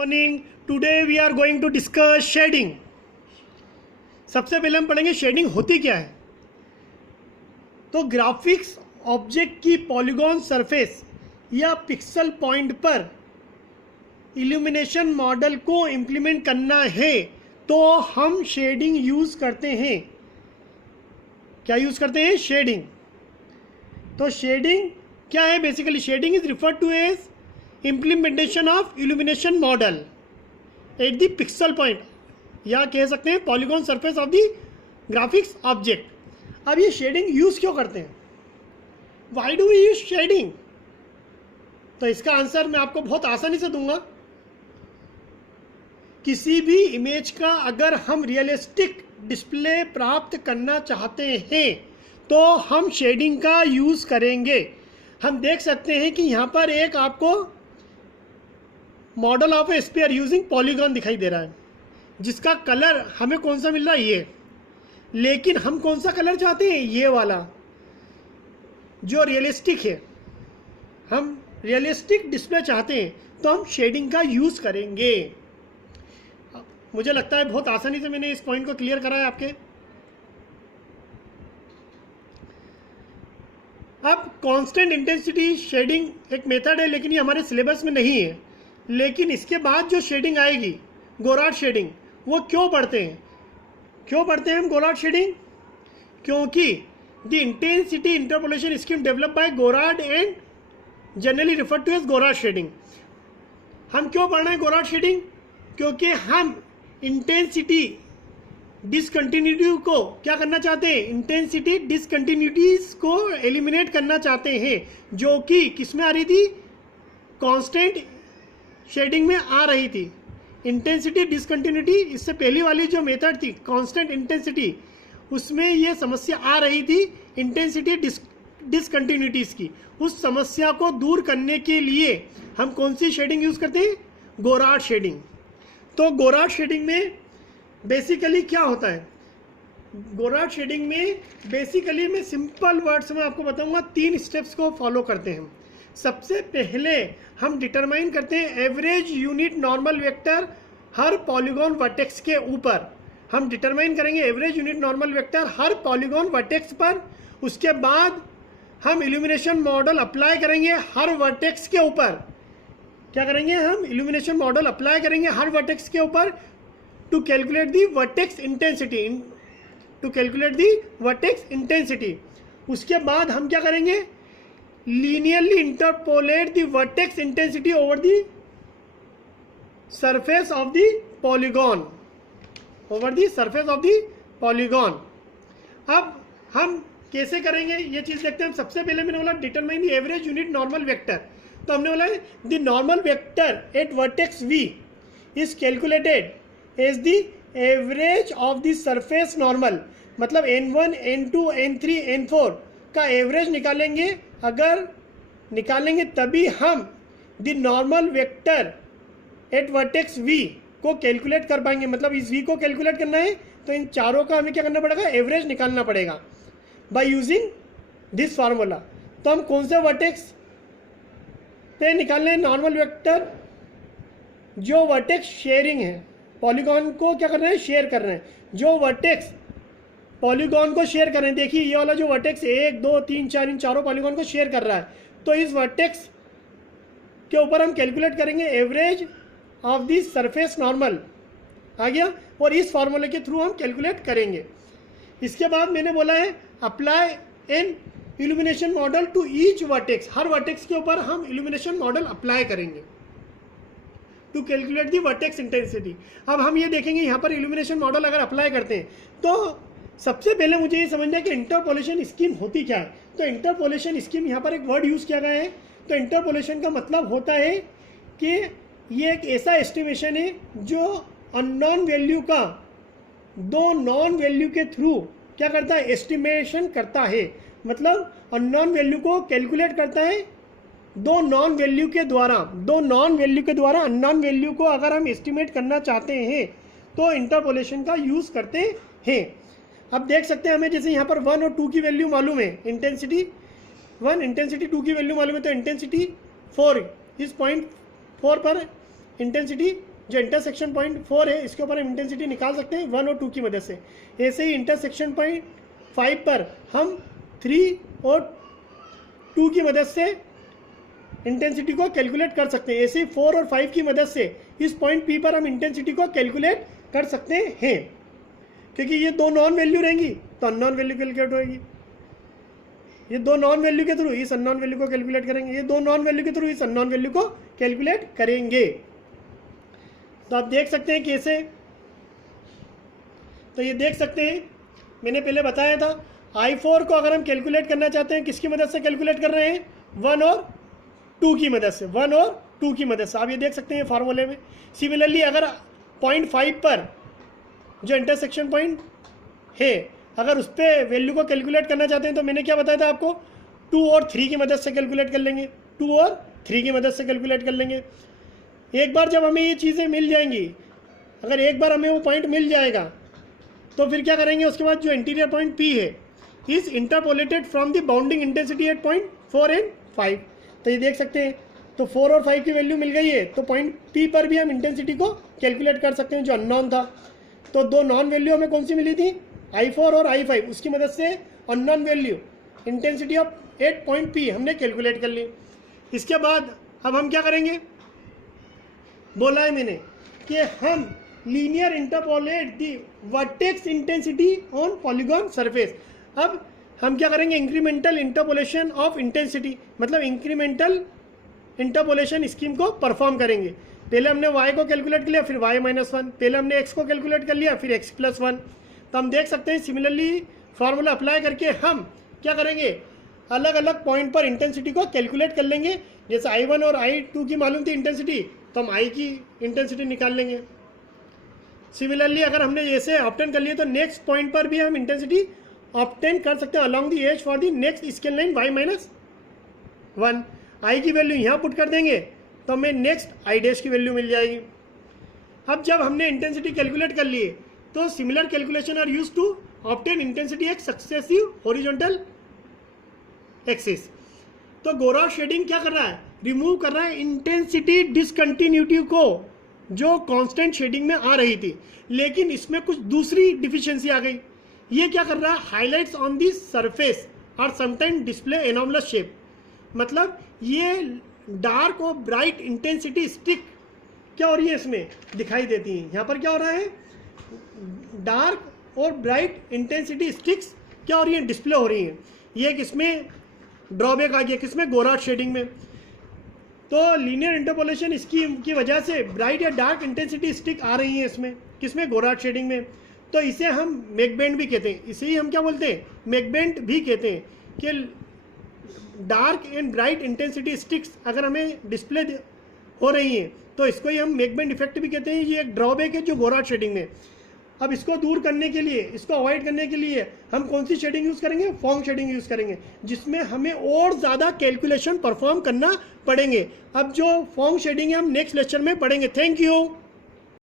Morning. Today we are going to discuss shading. सबसे पहले हम पढ़ेंगे शेडिंग होती क्या है। तो ग्राफिक्स ऑब्जेक्ट की पॉलीगॉन सरफेस या पिक्सल पॉइंट पर इल्यूमिनेशन मॉडल को इम्प्लीमेंट करना है तो हम शेडिंग यूज करते हैं। क्या यूज करते हैं? शेडिंग। तो शेडिंग क्या है? Basically shading is referred to as implementation of illumination model at the pixel point, या कह सकते हैं polygon surface of the graphics object. अब ये शेडिंग यूज क्यों करते हैं? Why do we use shading? तो इसका आंसर मैं आपको बहुत आसानी से दूंगा। किसी भी इमेज का अगर हम रियलिस्टिक डिस्प्ले प्राप्त करना चाहते हैं तो हम शेडिंग का यूज करेंगे। हम देख सकते हैं कि यहाँ पर एक आपको model of A sphere using polygon दिखाई दे रहा है, जिसका कलर हमें कौन सा मिल रहा है? ये। लेकिन हम कौन सा कलर चाहते हैं? ये वाला जो रियलिस्टिक है। हम रियलिस्टिक डिस्प्ले चाहते हैं तो हम शेडिंग का यूज करेंगे। मुझे लगता है बहुत आसानी से मैंने इस पॉइंट को क्लियर करा है आपके। अब कांस्टेंट इंटेंसिटी शेडिंग एक मेथड है, लेकिन ये हमारे सिलेबस में नहीं है। लेकिन इसके बाद जो शेडिंग आएगी, गोराड शेडिंग, वो क्यों पढ़ते हैं? क्यों पढ़ते हैं हम गोराड शेडिंग? क्योंकि the intensity interpolation scheme develop by Gouraud and generally referred to as Gouraud shading. हम क्यों पढ़ रहे हैं गोराड शेडिंग? क्योंकि हम इंटेंसिटी डिसकंटिन्यूटी को क्या करना चाहते हैं? इंटेंसिटी डिसकंटिन्यूटीज को एलिमिनेट करना चाहते हैं, जो कि किस में आ रही थी? कांस्टेंट शेडिंग में आ रही थी। इंटेंसिटी डिसकंटिन्यूटी, इससे पहली वाली जो मेथड थी कांस्टेंट इंटेंसिटी, उसमें ये समस्या आ रही थी इंटेंसिटी डिसकंटिन्यूटीज की। उस समस्या को दूर करने के लिए हम कौन सी शेडिंग यूज करते हैं? गोराड शेडिंग। तो गोराड शेडिंग में बेसिकली क्या होता है? गोराड शेडिंग में बेसिकली मैं सिंपल वर्ड्स में आपको बताऊंगा, 3 स्टेप्स को फॉलो करते हैं। सबसे पहले हम डिटरमाइन करते हैं एवरेज यूनिट नॉर्मल वेक्टर हर पॉलीगॉन वर्टेक्स के ऊपर। हम डिटरमाइन करेंगे एवरेज यूनिट नॉर्मल वेक्टर हर पॉलीगॉन वर्टेक्स पर। उसके बाद हम इल्यूमिनेशन मॉडल अप्लाई करेंगे हर वर्टेक्स के ऊपर। क्या करेंगे? हम इल्यूमिनेशन मॉडल अप्लाई करेंगे हर वर्टेक्स के ऊपर to calculate the vertex intensity. उसके बाद हम क्या करेंगे? Linearly interpolate the vertex intensity over the surface of the polygon, अब हम कैसे करेंगे ये चीज देखते हैं। सबसे पहले मैंने बोला determine the average unit normal vector. तो हमने बोला the normal vector at vertex v is calculated as the average of the surface normal. मतलब n1 n2 n3 n4 का एवरेज निकालेंगे। अगर निकालेंगे तभी हम the normal vector at vertex v को कैलकुलेट कर पाएंगे। मतलब इस v को कैलकुलेट करना है तो इन चारों का हमें क्या करना पड़ेगा? एवरेज निकालना पड़ेगा बाय यूजिंग दिस फार्मूला। तो हम कौन से वर्टेक्स पे निकाल रहे हैं नॉर्मल वेक्टर? जो वर्टेक्स शेयरिंग है, पॉलीगॉन को क्या कर रहे हैं? शेयर कर रहे हैं। जो वर्टेक्स पॉलीगॉन को शेयर कर रहे हैं, देखिए ये वाला जो वर्टेक्स 1 2 3 4 इन चारों पॉलीगॉन को शेयर कर रहा है, तो इस वर्टेक्स के ऊपर हम कैलकुलेट करेंगे average of the surface normal. आ गया? और इस फार्मूले के थ्रू हम कैलकुलेट करेंगे। इसके बाद मैंने बोला है apply an illumination model to each vertex. हर वर्टेक्स के ऊपर हम इल्यूमिनेशन मॉडल अप्लाई करेंगे to calculate the vertex intensity. अब हम ये देखेंगे यहाँ पर इल्यूमिनेशन मॉडल अगर अप्लाई करते हैं तो सबसे पहले मुझे ये समझना है कि इंटरपोलेशन स्कीम होती क्या है। तो इंटरपोलेशन स्कीम, यहाँ पर एक वर्ड यूज किया गया है। तो इंटरपोलेशन का मतलब होता है कि ये एक ऐसा एस्टिमेशन है जो अननोन वैल्यू का 2 नॉन वैल्यू के थ्रू क्या करता है? एस्टिमेशन करता है। मतलब अननोन वैल्यू को कैलकुलेट करता है 2 नॉन वैल्यू के द्वारा। अननोन वैल्यू को अगर हम एस्टिमेट करना चाहते हैं तो इंटरपोलेशन का यूज करते हैं। अब देख सकते हैं हमें जैसे यहाँ पर 1 और 2 की वैल्यू मालूम है, इंटेंसिटी 1 इंटेंसिटी 2 की वैल्यू मालूम है, तो इंटेंसिटी 4 इस 0.4 पर इंटेंसिटी जो इंटरसेक्शन पॉइंट 4 है इसके ऊपर हम इंटेंसिटी निकाल सकते हैं 1 और 2 की मदद से। ऐसे ही इंटरसेक्शन पॉइंट 5 पर हम 3 और 2 की मदद से इंटेंसिटी को कैलकुलेट कर सकते हैं। ऐसे ही 4 और 5 की मदद से इस पॉइंट P पर हम इंटेंसिटी को कैलकुलेट कर सकते हैं, क्योंकि ये दो नॉन वैल्यू रहेंगी तो अननोन वैल्यू कैलकुलेट होगी। ये दो नॉन वैल्यू के थ्रू इस अननोन वैल्यू को कैलकुलेट करेंगे, ये दो नॉन वैल्यू के थ्रू इस अननोन वैल्यू को कैलकुलेट करेंगे। तो आप देख सकते हैं कैसे, तो ये देख सकते हैं मैंने पहले बताया था I4 को अगर हम कैलकुलेट करना चाहते हैं किसकी मदद से कैलकुलेट कर रहे हैं, 1 और 2 की मदद से, 1 और 2 की मदद से। आप ये देख सकते हैं फार्मूले में। सिमिलरली अगर पॉइंट 5 पर जो इंटरसेक्शन पॉइंट है अगर उस पर वैल्यू को कैलकुलेट करना चाहते हैं तो मैंने क्या बताया था आपको, 2 और 3 की मदद से कैलकुलेट कर लेंगे, 2 और 3 की मदद से कैलकुलेट कर लेंगे। एक बार जब हमें ये चीज़ें मिल जाएंगी, अगर एक बार हमें वो पॉइंट मिल जाएगा तो फिर क्या करेंगे, उसके बाद जो इंटीरियर पॉइंट P है is interpolated from the bounding intensity at point 4 and 5। तो ये देख सकते हैं, तो 4 और 5 की वैल्यू मिल गई है तो पॉइंट P पर भी हम इंटेंसिटी को कैलकुलेट कर सकते हैं जो अननोन था। तो दो नॉन वैल्यू हमें कौन सी मिली थी, I4 और I5, उसकी मदद से unknown value intensity of at point P हमने कैलकुलेट कर ली। इसके बाद अब हम क्या करेंगे, बोला है मैंने कि हम linear interpolate the vertex intensity on polygon surface. अब हम क्या करेंगे, इंक्रीमेंटल इंटरपोलेशन ऑफ इंटेंसिटी, मतलब इंक्रीमेंटल इंटरपोलेशन स्कीम को परफॉर्म करेंगे। पहले हमने y को कैलकुलेट कर लिया, फिर y-1, पहले हमने x को कैलकुलेट कर लिया, फिर x+1। तो हम देख सकते हैं सिमिलरली फार्मूला अप्लाई करके हम क्या करेंगे, अलग अलग पॉइंट पर इंटेंसिटी को कैलकुलेट कर लेंगे। जैसे I1 और I2 की मालूम थी इंटेंसिटी, तो हम I की इंटेंसिटी निकाल लेंगे। सिमिलरली अगर हमने जैसे ऑब्टेन कर लिया तो नेक्स्ट पॉइंट पर भी हम इंटेंसिटी ऑब्टेन कर सकते हैं along the edge for the next scale line y-1। I की वैल्यू यहाँ पुट कर देंगे तो हमें नेक्स्ट I' की वैल्यू मिल जाएगी। अब जब हमने इंटेंसिटी कैलकुलेट कर लिए तो similar calculation are used to obtain intensity एक सक्सेसिव हॉरिजॉन्टल एक्सिस। तो गोराड शेडिंग क्या कर रहा है, रिमूव कर रहा है इंटेंसिटी डिसकंटिन्यूटी को जो कांस्टेंट शेडिंग में आ रही थी, लेकिन इसमें कुछ दूसरी डिफिशियंसी आ गई। ये क्या कर रहा है, हाईलाइट्स ऑन दी सरफेस और समटाइम डिस्प्ले एनॉमलस शेप। मतलब ये डार्क और ब्राइट इंटेंसिटी स्टिक क्या हो रही है, इसमें दिखाई देती है। यहाँ पर क्या हो रहा है, डार्क और ब्राइट इंटेंसिटी स्टिक्स क्या हो रही है, डिस्प्ले हो रही है। ये किसमें ड्रॉबैक आ गया, किसमें, गोराड शेडिंग में। तो लीनियर इंटरपोलेशन स्कीम की वजह से ब्राइट या डार्क इंटेंसिटी स्टिक आ रही है इसमें, किसमें, गोराड शेडिंग में। तो इसे हम मैकबेंड भी कहते हैं, इसे ही हम क्या बोलते हैं, मैकबेंड भी कहते हैं कि dark and bright intensity sticks अगर हमें डिस्प्ले हो रही हैं तो इसको ही हम मैकबेंड इफेक्ट भी कहते हैं। ये एक ड्रॉबैक है जो गोराड शेडिंग में। अब इसको दूर करने के लिए, इसको अवॉइड करने के लिए हम कौन सी शेडिंग यूज़ करेंगे, फॉन्ग शेडिंग यूज़ करेंगे, जिसमें हमें और ज़्यादा कैलकुलेशन परफॉर्म करना पड़ेंगे। अब जो फॉन्ग शेडिंग है हम नेक्स्ट लेक्चर में पढ़ेंगे। Thank you.